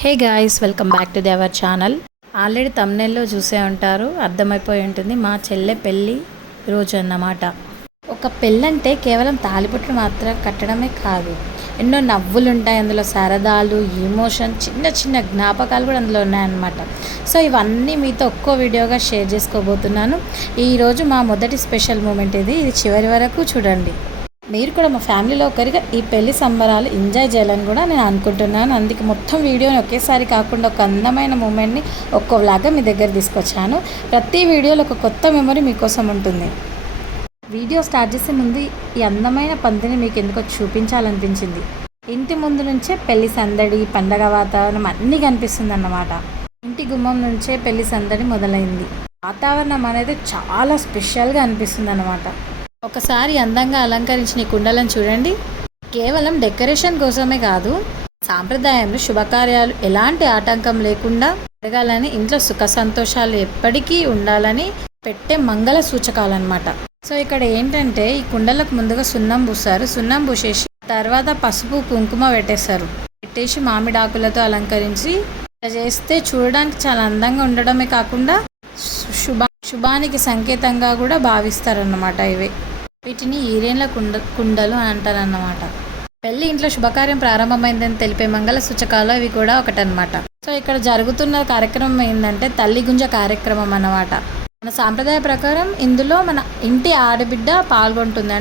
Hey guys, welcome back to our channel. Already తమ్నెల్లో చూసే ఉంటారు, అర్థమైపోయి ఉంటుంది. మా చెల్లె పెళ్ళి రోజు అన్నమాట. ఒక పెళ్ళంటే కేవలం తాళిబొట్లు మాత్రం కట్టడమే కాదు, ఎన్నో నవ్వులు ఉంటాయి అందులో, సరదాలు, ఎమోషన్, చిన్న చిన్న జ్ఞాపకాలు కూడా అందులో ఉన్నాయన్నమాట. సో ఇవన్నీ మీతో ఒక్కో వీడియోగా షేర్ చేసుకోబోతున్నాను. ఈరోజు మా మొదటి స్పెషల్ మూమెంట్ ఇది చివరి వరకు చూడండి. మీరు కూడా మా ఫ్యామిలీలో ఒకరిగా ఈ పెళ్లి సంబరాలు ఎంజాయ్ చేయాలని కూడా నేను అనుకుంటున్నాను. అందుకే మొత్తం వీడియోని ఒకేసారి కాకుండా ఒక అందమైన మూమెంట్ని ఒక్కోలాగా మీ దగ్గర తీసుకొచ్చాను. ప్రతి వీడియోలో ఒక కొత్త మెమరీ మీకోసం ఉంటుంది. వీడియో స్టార్ట్ చేసే ముందు ఈ అందమైన పందిని మీకు ఎందుకో చూపించాలనిపించింది. ఇంటి ముందు నుంచే పెళ్లి సందడి, పండగ వాతావరణం అన్నీ కనిపిస్తుంది అన్నమాట. ఇంటి గుమ్మం నుంచే పెళ్లి సందడి మొదలైంది. వాతావరణం అనేది చాలా స్పెషల్గా అనిపిస్తుంది అన్నమాట. ఒకసారి అందంగా అలంకరించిన ఈ కుండలను చూడండి. కేవలం డెకరేషన్ కోసమే కాదు, సాంప్రదాయంలో శుభకార్యాలు ఎలాంటి ఆటంకం లేకుండా జరగాలని, ఇంట్లో సుఖ సంతోషాలు ఎప్పటికీ ఉండాలని పెట్టే మంగళ సూచకాలన్నమాట. సో ఇక్కడ ఏంటంటే ఈ కుండలకు ముందుగా సున్నం పూస్తారు. సున్నం పూసేసి తర్వాత పసుపు కుంకుమ పెట్టేసి మామిడాకులతో అలంకరించి చేస్తే చూడడానికి చాలా అందంగా ఉండడమే కాకుండా శుభానికి సంకేతంగా కూడా భావిస్తారన్నమాట. వీటిని ఈరేన్ల కుండలు అని అంటారన్నమాట. పెళ్లి ఇంట్లో శుభకార్యం ప్రారంభమైందని తెలిపే మంగళ సూచకాలు ఇవి కూడా ఒకటన్నమాట. సో ఇక్కడ జరుగుతున్న కార్యక్రమం ఏంటంటే తల్లి గుంజ కార్యక్రమం అన్నమాట. మన సాంప్రదాయ ప్రకారం ఇందులో మన ఇంటి ఆడబిడ్డ పాల్గొంటుంది.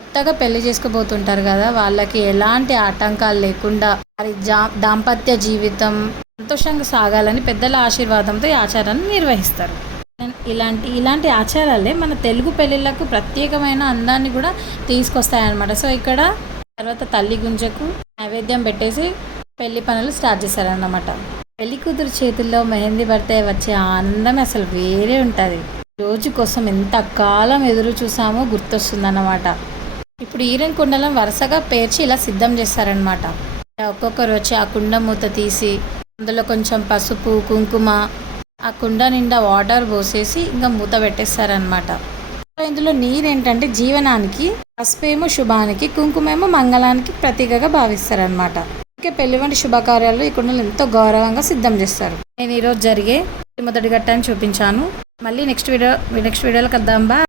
కొత్తగా పెళ్లి చేసుకోబోతుంటారు కదా, వాళ్ళకి ఎలాంటి ఆటంకాలు లేకుండా వారి దాంపత్య జీవితం సంతోషంగా సాగాలని పెద్దల ఆశీర్వాదంతో ఈ ఆచారాన్ని నిర్వహిస్తారు. ఇలాంటి ఆచారాలే మన తెలుగు పెళ్ళిళ్ళకు ప్రత్యేకమైన అందాన్ని కూడా తీసుకొస్తాయన్నమాట. సో ఇక్కడ తర్వాత తల్లి గుంజకు నైవేద్యం పెట్టేసి పెళ్లి పనులు స్టార్ట్ చేశారన్నమాట. పెళ్లి కూతురు చేతుల్లో మెహందీ పడితే వచ్చే ఆనందం అసలు వేరే ఉంటుంది. రోజు కోసం ఎంత కాలం ఎదురు చూసామో గుర్తొస్తుందన్నమాట. ఇప్పుడు ఈరెన్ కుండలను వరుసగా పేర్చి ఇలా సిద్ధం చేస్తారనమాట. ఒక్కొక్కరు వచ్చి ఆ కుండ మూత తీసి అందులో కొంచెం పసుపు, కుంకుమ, ఆ కుండ నిండా వాటర్ పోసేసి ఇంకా మూత పెట్టేస్తారనమాట. ఇందులో నీరు ఏంటంటే జీవనానికి, పసుపేమో శుభానికి, కుంకుమేమో మంగళానికి ప్రతీకగా భావిస్తారనమాట. అందుకే పెళ్లి వంటి శుభకార్యాలు ఈ కుండలు ఎంతో గౌరవంగా సిద్ధం చేస్తారు. నేను ఈరోజు జరిగే మొదటి ఘట్టాన్ని చూపించాను. మళ్ళీ నెక్స్ట్ వీడియోలో కలుద్దాం. బా.